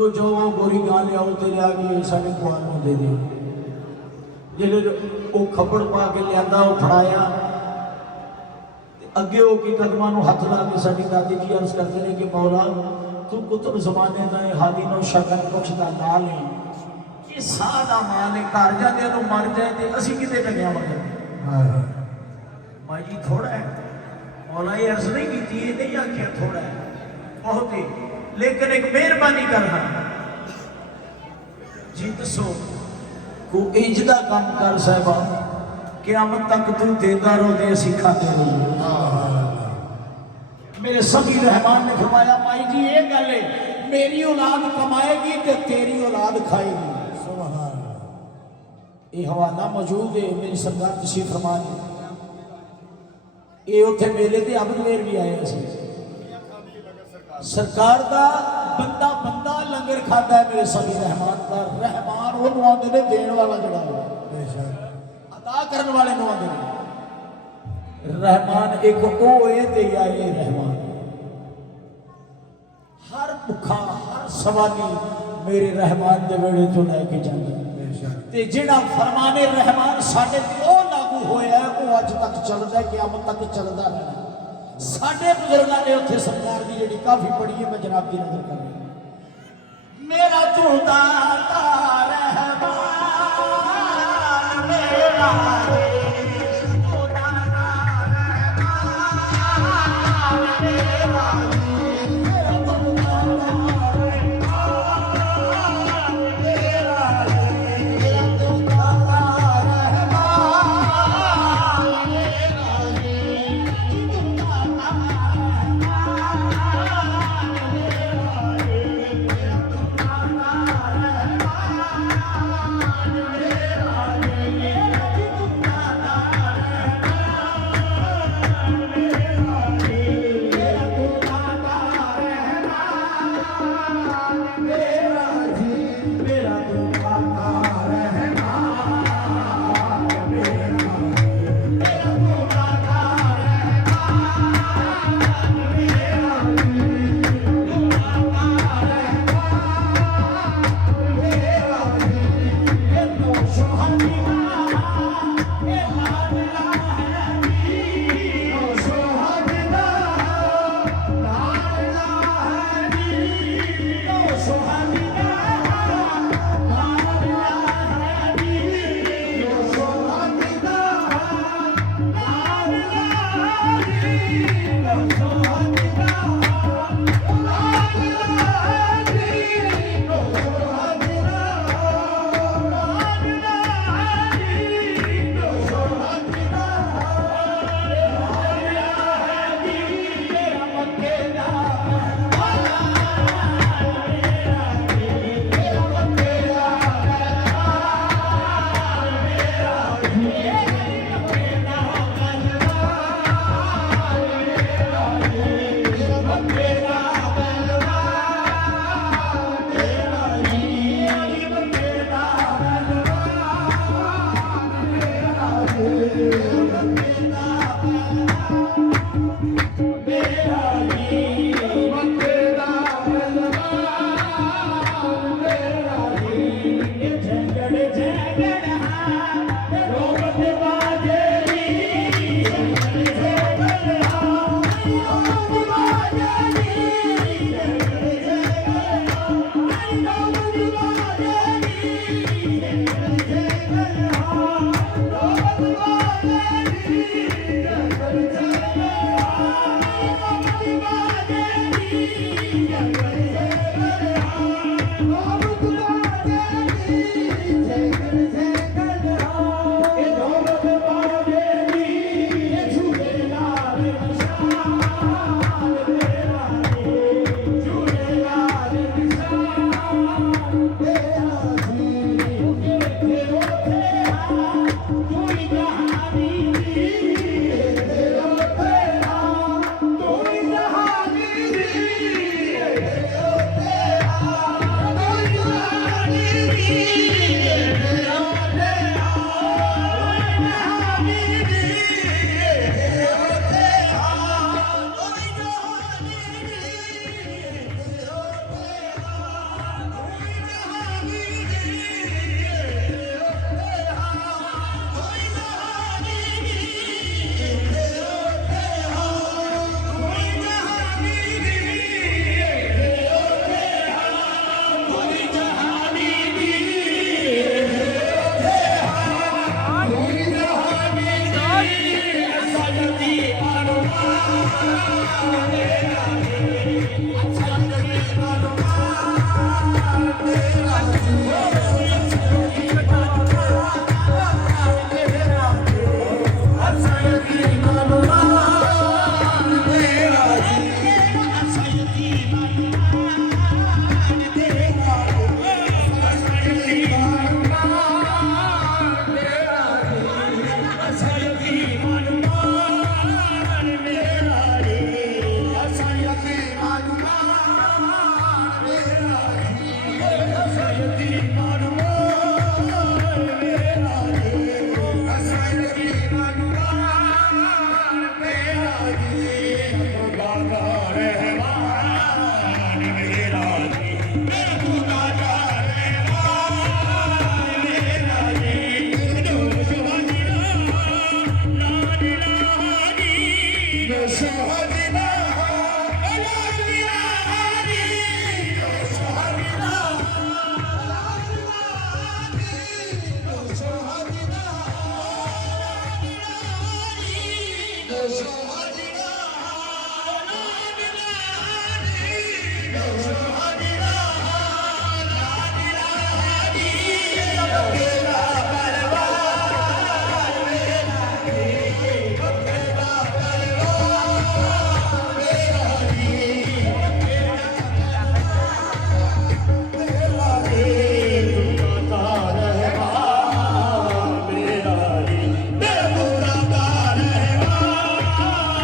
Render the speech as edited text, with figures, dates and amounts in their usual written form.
अगो जो गोरी गां लियाओ तो लिया के साढ़े कुआर में दे दे जिले वो खपड़ पा के लिया वो फड़ाया अगे होके कदमां नूं हथ ला के साडी दादी जी अर्ज करते हैं कि मौला तू कुतुब जमाने का हादी नो शकन कुछ का नाल है ये सादा माल है घर जाते मर जाए तो असी किते लग्या मगर भाई जी थोड़ा है मौला ये अर्ज नहीं की ये नहीं आख्या थोड़ा है बहुत ही लेकिन एक मेहरबानी करना जी दसो को इंज दा काम कर साहिबा क़यामत तक तू देता रहो ते असीं खाते रहो। मेरे सभी रहमान ने फरमाया माई जी ये गल है मेरी औलाद कमाएगी ते तेरी औलाद खाएगी। सुभान अल्लाह। ये हवाला मौजूद है मेरी सरकार तशरीफ फरमा ने ये उत्थे मेले ते अबदवेर भी आए सी सरकार दा बंदा बंदा लंगर खाता है मेरे सभी रहमान का रहमान वो आंदे ने देने वाला जड़ा अदा करने वाले नु आंदे ने रहमान एक ओ ए ते आए रहमान हर भुखा हर सवाली मेरे रहमान दे वेड़े तो लेके जांदा ते जेड़ा फरमाने रहमान साडे ते ओ लागू होया है वो अज तक चलदा है क़यामत तक चलदा रहना साडे बुजुर्गां ने उत्थे सरकार दी जेड़ी काफी पढ़ी है मैं जनाब दी नजर कर रहा मेरा तू दाता रहमान मेरा ਦੀ ਮਾਰ